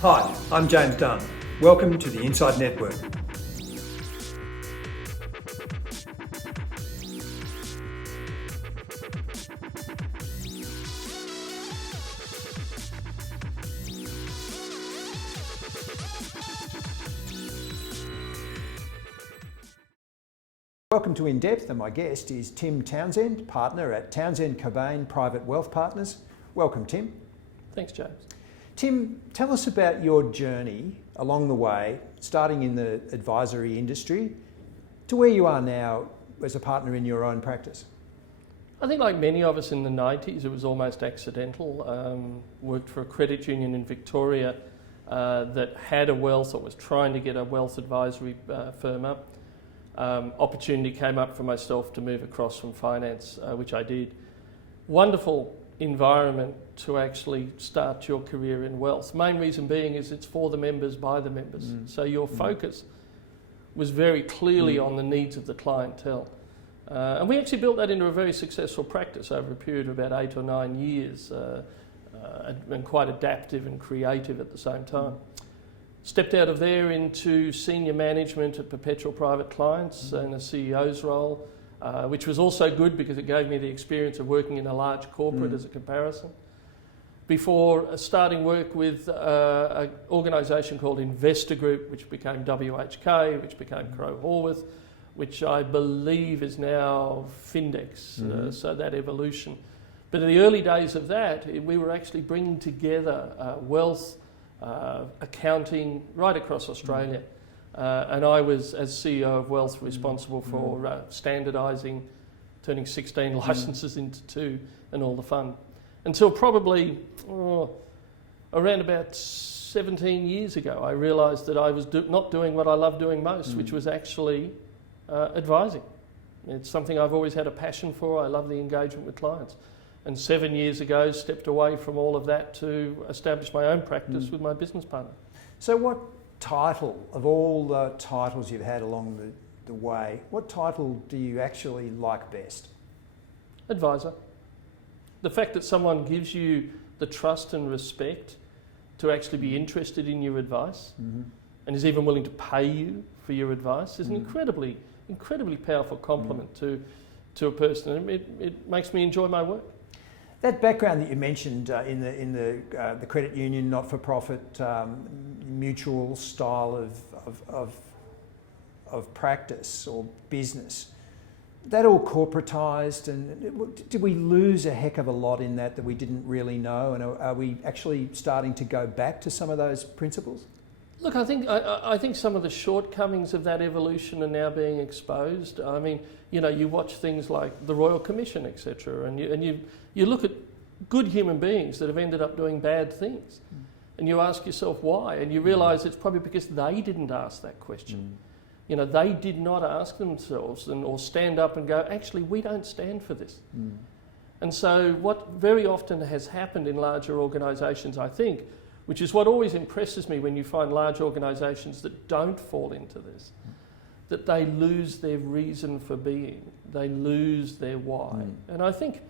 Hi, I'm James Dunn. Welcome to the Inside Network. Welcome to INDepth, and my guest is Tim Townsend, partner at Townsend Cobain Private Wealth Partners. Welcome, Tim. Thanks, James. Tim, tell us about your journey along the way, starting in the advisory industry to where you are now as a partner in your own practice. I think like many of us in the 90s, it was almost accidental. Worked for a credit union in Victoria that had a wealth or was trying to get a wealth advisory firm up. Opportunity came up for myself to move across from finance, which I did. Wonderful environment to actually start your career in wealth. Main reason being is it's for the members, by the members. So your focus was very clearly on the needs of the clientele. And we actually built that into a very successful practice over a period of about 8 or 9 years, and quite adaptive and creative at the same time. Stepped out of there into senior management at Perpetual Private Clients and a CEO's role, which was also good because it gave me the experience of working in a large corporate as a comparison. Before starting work with an organisation called Investor Group, which became WHK, which became Crowe Horwath, which I believe is now Findex, so that evolution. But in the early days of that, we were actually bringing together wealth, accounting right across Australia. And I was, as CEO of Wealth, responsible for standardising, turning 16 licences into 2 and all the fun. Until probably around about 17 years ago, I realised that I was not doing what I love doing most, which was actually advising. It's something I've always had a passion for. I love the engagement with clients. And 7 years ago, stepped away from all of that to establish my own practice with my business partner. So what title, of all the titles you've had along the way, what title do you actually like best? Advisor. The fact that someone gives you the trust and respect to actually be interested in your advice and is even willing to pay you for your advice is an incredibly powerful compliment to a person. It makes me enjoy my work. That background that you mentioned in the credit union, not-for-profit, mutual style of practice or business, that all corporatised, and did we lose a heck of a lot in that we didn't really know? And are we actually starting to go back to some of those principles? Look, I think some of the shortcomings of that evolution are now being exposed. I mean, you watch things like the Royal Commission, etc., and you look at good human beings that have ended up doing bad things, and you ask yourself why, and you realise it's probably because they didn't ask that question. They did not ask themselves or stand up and go, actually, we don't stand for this. And so what very often has happened in larger organisations, I think, which is what always impresses me when you find large organisations that don't fall into this, that they lose their reason for being, they lose their why. And I think,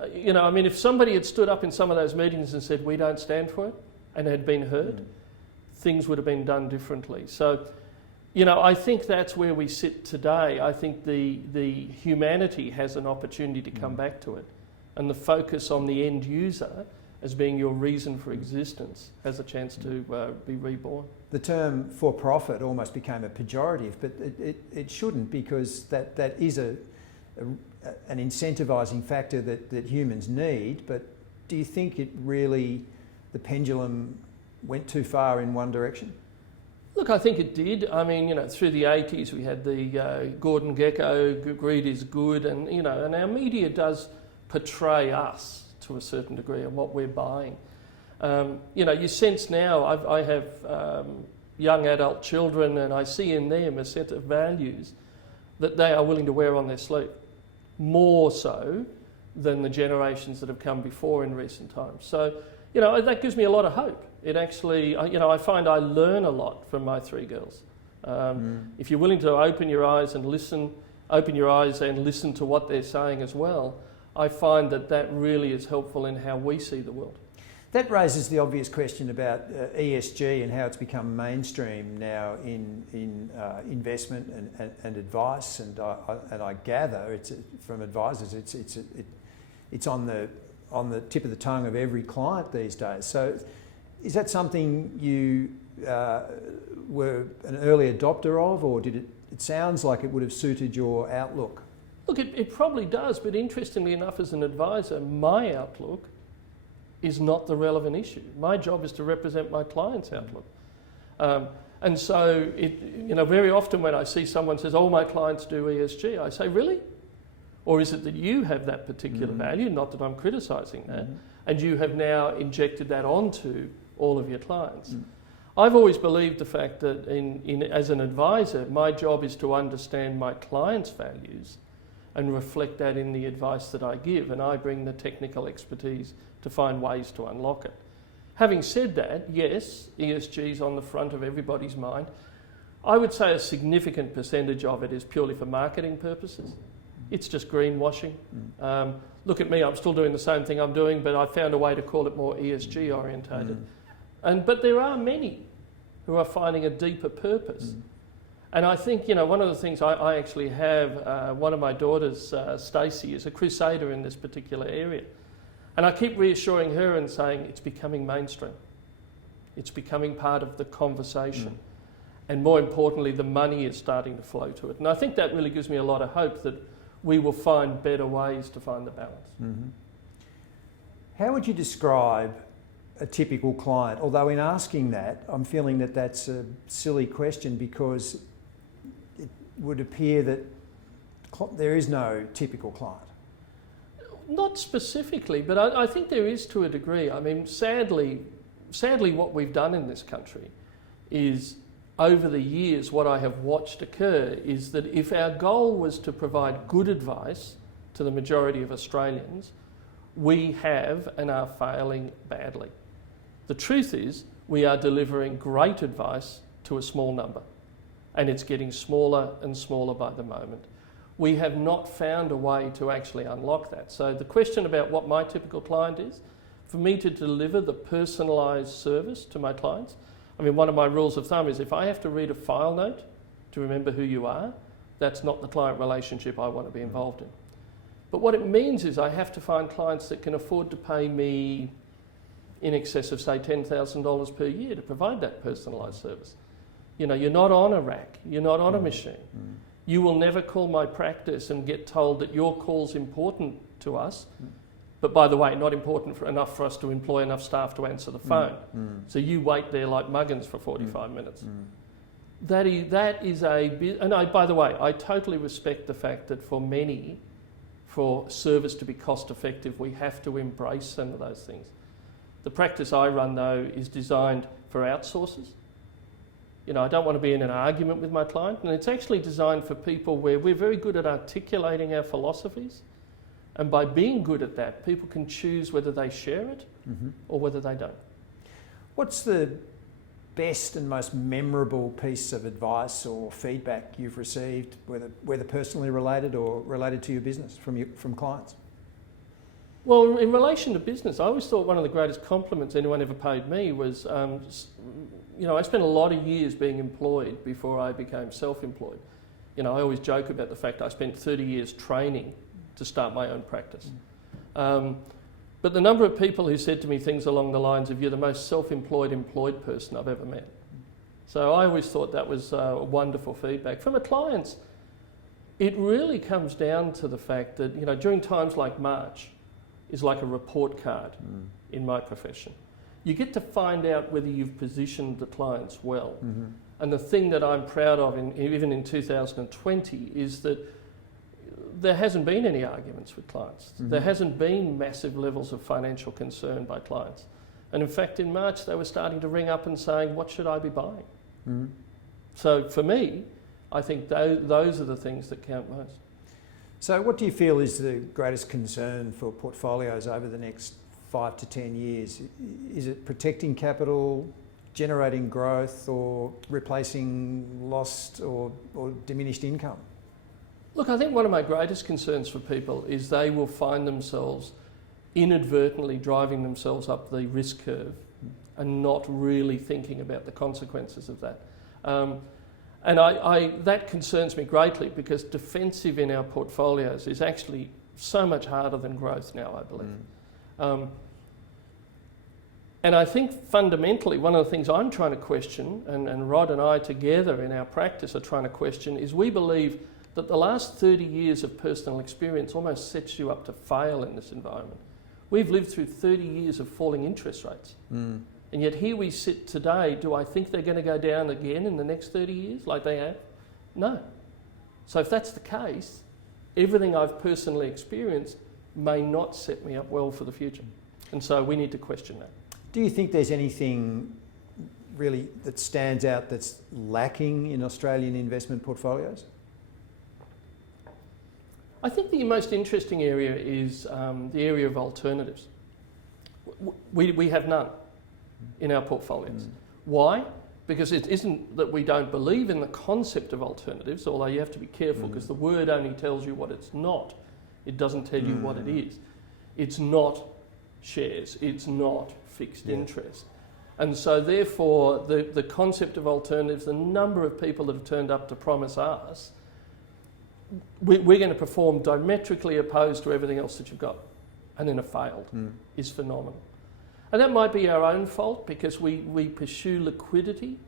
if somebody had stood up in some of those meetings and said, we don't stand for it, and had been heard, things would have been done differently. So, I think that's where we sit today. I think the humanity has an opportunity to come back to it, and the focus on the end user as being your reason for existence has a chance to be reborn. The term for-profit almost became a pejorative, but it shouldn't, because that is an incentivising factor that humans need. But do you think the pendulum went too far in one direction? Look, I think it did. I mean, through the 80s we had the Gordon Gekko, greed is good, and and our media does portray us to a certain degree of what we're buying. You sense now, I have young adult children, and I see in them a set of values that they are willing to wear on their sleeve, more so than the generations that have come before in recent times. So, that gives me a lot of hope. It actually, I find I learn a lot from my 3 girls. If you're willing to open your eyes and listen to what they're saying as well, I find that really is helpful in how we see the world. That raises the obvious question about ESG and how it's become mainstream now in investment and advice. And I gather it's from advisors. It's on the tip of the tongue of every client these days. So, is that something you were an early adopter of, or did it? It sounds like it would have suited your outlook. Look, it probably does, but interestingly enough, as an advisor, my outlook is not the relevant issue. My job is to represent my client's outlook. And so, very often when I see someone says, "Oh, my clients do ESG," I say, "Really? Or is it that you have that particular value?" Not that I'm criticising that, and you have now injected that onto all of your clients. I've always believed the fact that as an advisor, my job is to understand my clients' values and reflect that in the advice that I give, and I bring the technical expertise to find ways to unlock it. Having said that, yes, ESG is on the front of everybody's mind. I would say a significant percentage of it is purely for marketing purposes. It's just greenwashing. Look at me, I'm still doing the same thing I'm doing, but I found a way to call it more ESG orientated. But there are many who are finding a deeper purpose. And I think, one of the things I actually have, one of my daughters, Stacey, is a crusader in this particular area. And I keep reassuring her and saying it's becoming mainstream. It's becoming part of the conversation. And more importantly, the money is starting to flow to it. And I think that really gives me a lot of hope that we will find better ways to find the balance. How would you describe a typical client? Although in asking that, I'm feeling that that's a silly question, because it would appear that there is no typical client. Not specifically, but I think there is to a degree. I mean, sadly, what we've done in this country is, over the years, what I have watched occur is that if our goal was to provide good advice to the majority of Australians, we have and are failing badly. The truth is, we are delivering great advice to a small number, and it's getting smaller and smaller by the moment. We have not found a way to actually unlock that. So the question about what my typical client is, for me to deliver the personalised service to my clients, I mean, one of my rules of thumb is if I have to read a file note to remember who you are, that's not the client relationship I want to be involved in. But what it means is I have to find clients that can afford to pay me in excess of, say, $10,000 per year to provide that personalised service. You're not on a rack, you're not on a machine. You will never call my practice and get told that your call's important to us, but by the way, not important enough for us to employ enough staff to answer the phone. So you wait there like muggins for 45 minutes. That is by the way, I totally respect the fact that for many, for service to be cost effective, we have to embrace some of those things. The practice I run, though, is designed for outsourcers. I don't want to be in an argument with my client, and it's actually designed for people where we're very good at articulating our philosophies, and by being good at that, people can choose whether they share it or whether they don't. What's the best and most memorable piece of advice or feedback you've received, whether personally related or related to your business, from clients? Well, in relation to business, I always thought one of the greatest compliments anyone ever paid me was, I spent a lot of years being employed before I became self-employed. I always joke about the fact I spent 30 years training to start my own practice. But the number of people who said to me things along the lines of, "You're the most self-employed person I've ever met." So I always thought that was wonderful feedback. From the clients, it really comes down to the fact that, during times like March, is like a report card in my profession. You get to find out whether you've positioned the clients well. And the thing that I'm proud of, even in 2020, is that there hasn't been any arguments with clients. There hasn't been massive levels of financial concern by clients. And in fact, in March, they were starting to ring up and saying, "What should I be buying?" So for me, I think those are the things that count most. So what do you feel is the greatest concern for portfolios over the next 5 to 10 years? Is it protecting capital, generating growth, or replacing lost or diminished income? Look, I think one of my greatest concerns for people is they will find themselves inadvertently driving themselves up the risk curve and not really thinking about the consequences of that. And that concerns me greatly, because defensive in our portfolios is actually so much harder than growth now, I believe. And I think fundamentally one of the things I'm trying to question, and Rod and I together in our practice are trying to question, is we believe that the last 30 years of personal experience almost sets you up to fail in this environment. We've lived through 30 years of falling interest rates. And yet here we sit today. Do I think they're going to go down again in the next 30 years like they have? No. So if that's the case, everything I've personally experienced may not set me up well for the future. And so we need to question that. Do you think there's anything really that stands out that's lacking in Australian investment portfolios? I think the most interesting area is the area of alternatives. We have none in our portfolios. Why? Because it isn't that we don't believe in the concept of alternatives, although you have to be careful because the word only tells you what it's not. It doesn't tell you what it is. It's not shares. It's not fixed interest. And so therefore the concept of alternatives, the number of people that have turned up to promise us, we're going to perform diametrically opposed to everything else that you've got, and then have failed, is phenomenal. And that might be our own fault because we pursue liquidity,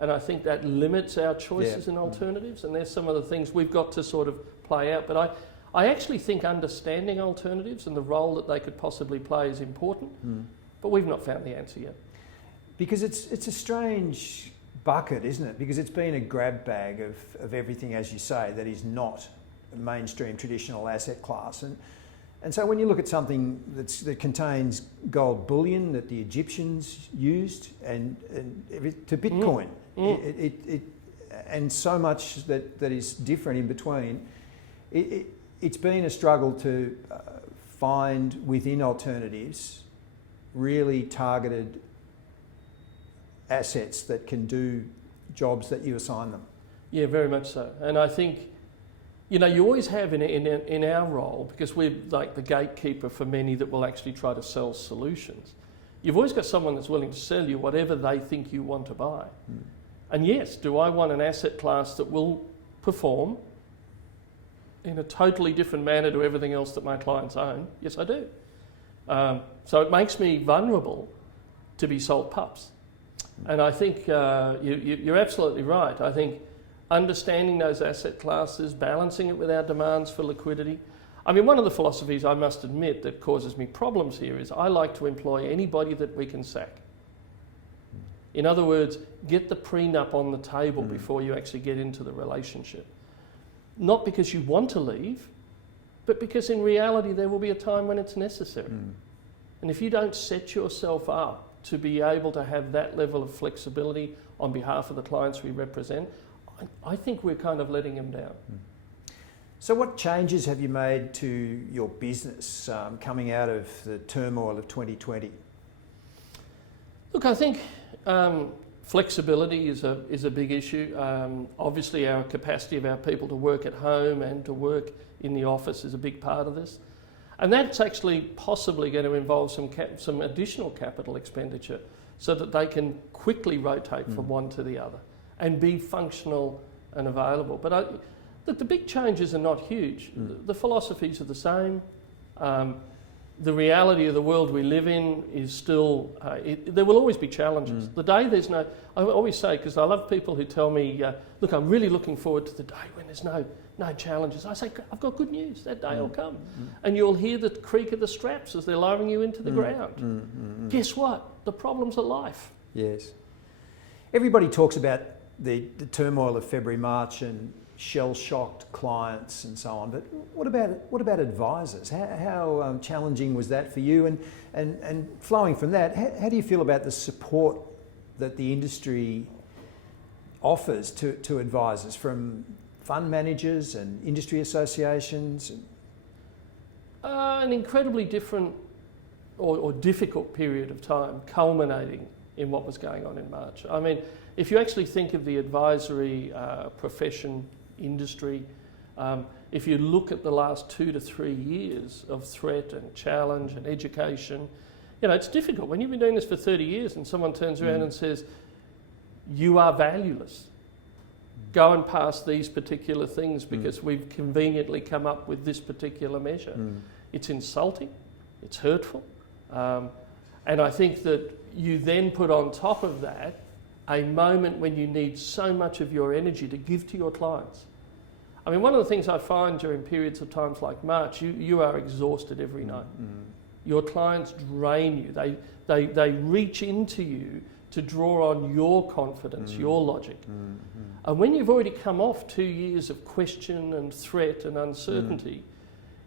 and I think that limits our choices in alternatives, and there's some of the things we've got to sort of play out. But I actually think understanding alternatives and the role that they could possibly play is important, but we've not found the answer yet. Because it's a strange bucket, isn't it? Because it's been a grab bag of everything, as you say, that is not a mainstream traditional asset class. And so when you look at something that contains gold bullion that the Egyptians used and to Bitcoin, and so much that is different in between, it's been a struggle to find within alternatives really targeted assets that can do jobs that you assign them. Yeah, very much so. And I think, you always have in our role, because we're like the gatekeeper for many that will actually try to sell solutions, you've always got someone that's willing to sell you whatever they think you want to buy. And yes, do I want an asset class that will perform in a totally different manner to everything else that my clients own? Yes, I do. So it makes me vulnerable to be sold pups. And I think you're absolutely right. I think understanding those asset classes, balancing it with our demands for liquidity. I mean, one of the philosophies I must admit that causes me problems here is I like to employ anybody that we can sack. In other words, get the prenup on the table before you actually get into the relationship. Not because you want to leave, but because in reality there will be a time when it's necessary. And if you don't set yourself up to be able to have that level of flexibility on behalf of the clients we represent, I think we're kind of letting them down. So what changes have you made to your business coming out of the turmoil of 2020? Look, I think flexibility is a big issue. Obviously our capacity of our people to work at home and to work in the office is a big part of this. And that's actually possibly going to involve some additional capital expenditure so that they can quickly rotate from one to the other and be functional and available. But look, the big changes are not huge. The philosophies are the same. The reality of the world we live in is still, there will always be challenges. The day there's no, I always say, because I love people who tell me, look, I'm really looking forward to the day when there's no challenges. I say, I've got good news, that day will come. And you'll hear the creak of the straps as they're lowering you into the ground. Guess what? The problems are life. Yes. Everybody talks about the turmoil of February, March and shell-shocked clients and so on, but what about advisors? How challenging was that for you? And flowing from that, how do you feel about the support that the industry offers to advisors from fund managers and industry associations? An incredibly different or difficult period of time, culminating in what was going on in March. I mean, if you actually think of the advisory profession, industry, if you look at the last 2 to 3 years of threat and challenge and education, you know, it's difficult. When you've been doing this for 30 years and someone turns around and says, you are valueless, go and pass these particular things because we've conveniently come up with this particular measure. It's insulting, it's hurtful, and I think that you then put on top of that a moment when you need so much of your energy to give to your clients. I mean, one of the things I find during periods of times like March, you are exhausted every night. Your clients drain you. They reach into you to draw on your confidence, your logic. And when you've already come off 2 years of question and threat and uncertainty,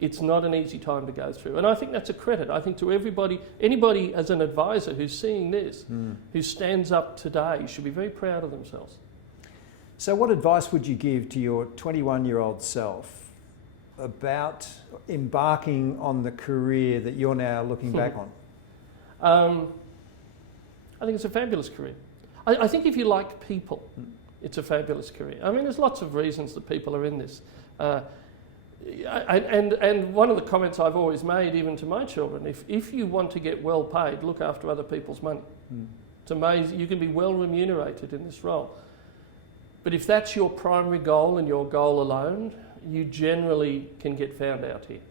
it's not an easy time to go through. And I think that's a credit. I think to everybody, anybody as an advisor who's seeing this, who stands up today, should be very proud of themselves. So what advice would you give to your 21-year-old self about embarking on the career that you're now looking back on? I think it's a fabulous career. I think if you like people, it's a fabulous career. I mean, there's lots of reasons that people are in this. And one of the comments I've always made, even to my children, if you want to get well paid, look after other people's money. It's amazing. You can be well remunerated in this role. But if that's your primary goal and your goal alone, you generally can get found out here.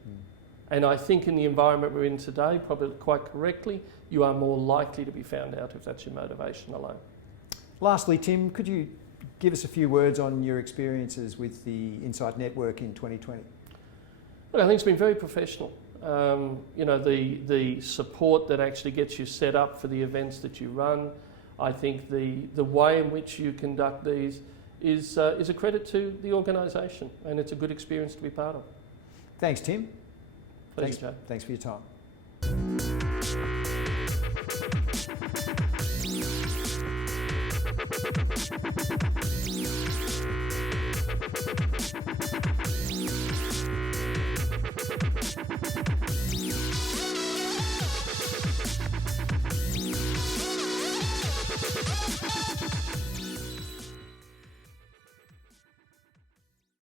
And I think in the environment we're in today, probably quite correctly, you are more likely to be found out if that's your motivation alone. Lastly, Tim, could you give us a few words on your experiences with the Insight Network in 2020? Look, I think it's been very professional. You know, the support that actually gets you set up for the events that you run. I think the way in which you conduct these is a credit to the organisation, and it's a good experience to be part of. Thanks, Tim. Pleasure, Joe. Thanks for your time.